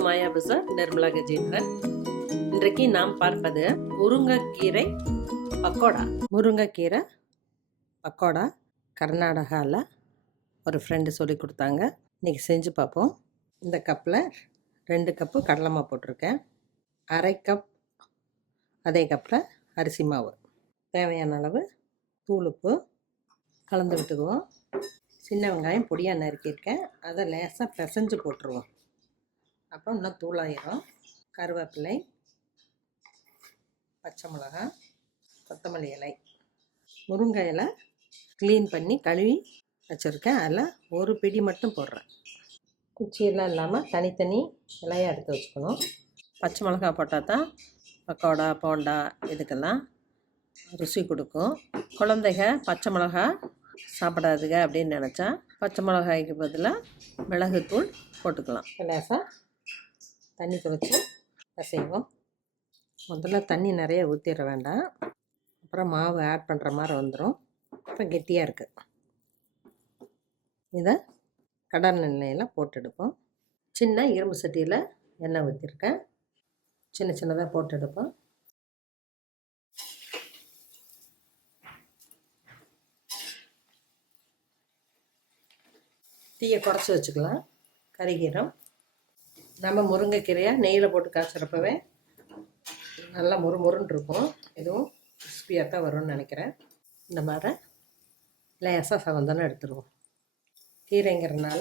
To மாயா பஜார், நிர்மலா கஜேந்திரன். இன்றைக்கு நாம் பார்ப்பது முருங்கைக்கீரை பக்கோடா. முருங்கைக்கீரை பக்கோடா கர்நாடகாவில் ஒரு ஃப்ரெண்டு சொல்லி கொடுத்தாங்க. இன்றைக்கி செஞ்சு பார்ப்போம். இந்த கப்பில் 2 கப்பு கடலை மாவு போட்டிருக்கேன். 1/2 கப் அதே கப்பில் அரிசி மாவு, தேவையான அளவு தூளுப்பு கலந்து விட்டுக்குவோம். சின்ன வெங்காயம் பொடியாக நறுக்கியிருக்கேன், அதை லேசாக பிசைஞ்சு போட்டுருவோம். அப்போ இன்னும் தூளாயிரும். கருவேப்பிலை, பச்சை மிளகாய், கொத்தமல்லி இலை, முருங்கை இலை க்ளீன் பண்ணி கழுவி வச்சுருக்கேன். அதில் ஒரு பிடி மட்டும் போடுறேன். குச்சியெல்லாம் இல்லாமல் தனித்தனி இலையாக எடுத்து வச்சுக்கணும். பச்சை மிளகாய் போட்டால் தான் பக்கோடா போண்டா இதுக்கெல்லாம் ருசி கொடுக்கும். குழந்தைங்க பச்சை மிளகாய் சாப்பிடாதுங்க அப்படின்னு நினச்சா பச்சை மிளகாய்க்கு பதிலாக மிளகுத்தூள் போட்டுக்கலாம். லேசாக தண்ணி தொளிச்சு செய்வோம். முதல்ல தண்ணி நிறைய ஊற்றிட வேண்டாம், அப்புறம் மாவு ஆட் பண்ணுற மாதிரி வந்துடும். இப்போ கெட்டியாக இருக்குது. இதை கடல் எண்ணெயில் போட்டு எடுப்போம். சின்ன இரும்பு சட்டியில் எண்ணெய் ஊற்றிருக்கேன். சின்ன சின்னதாக போட்டு எடுப்போம். தீயை குறைச்சி வச்சுக்கலாம். கரிகீரம் நம்ம முருங்கைக்கீரையை நெய்யில் போட்டு காய்ச்சறப்பவே நல்லா முறுமுறுன்னு இருக்கும். இதுவும் கிறிஸ்பியாக தான் வரும்னு நினைக்கிறேன். இந்த மாதிரி லேசாக சவந்தனம் எடுத்துருவோம். கீரைங்கிறதுனால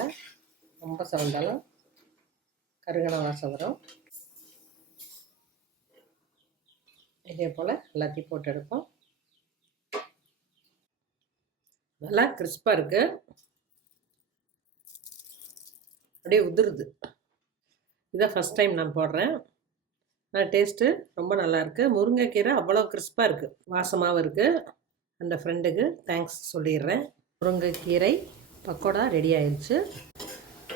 ரொம்ப சவந்தாலும் கருகன வாசம் வரும். இதே போல் எல்லாத்தையும் போட்டு எடுப்போம். நல்லா கிறிஸ்பாக இருக்குது, அப்படியே உதிருது. இதான் ஃபஸ்ட் டைம் நான் போடுறேன். ஆனால் டேஸ்ட்டு ரொம்ப நல்லாயிருக்கு. முருங்கைக்கீரை அவ்வளோ கிறிஸ்பாக இருக்குது, வாசமாகவும் இருக்குது. அந்த ஃப்ரெண்டுக்கு தேங்க்ஸ் சொல்லிடுறேன். முருங்கைக்கீரை பக்கோடா ரெடி ஆயிடுச்சு.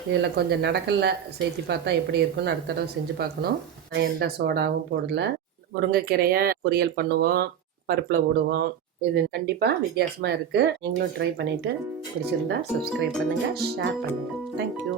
இதில் கொஞ்சம் நடக்கல்ல சேர்த்து பார்த்தா எப்படி இருக்குன்னு அடுத்த தடவை செஞ்சு பார்க்கணும். நான் எந்த சோடாவும் போடலை. முருங்கைக்கீரையை பொரியல் பண்ணுவோம், பருப்பில் விடுவோம். இது கண்டிப்பாக வித்தியாசமாக இருக்குது. நீங்களும் ட்ரை பண்ணிவிட்டு பிடிச்சிருந்தா சப்ஸ்கிரைப் பண்ணுங்கள், ஷேர் பண்ணுங்கள். தேங்க்யூ.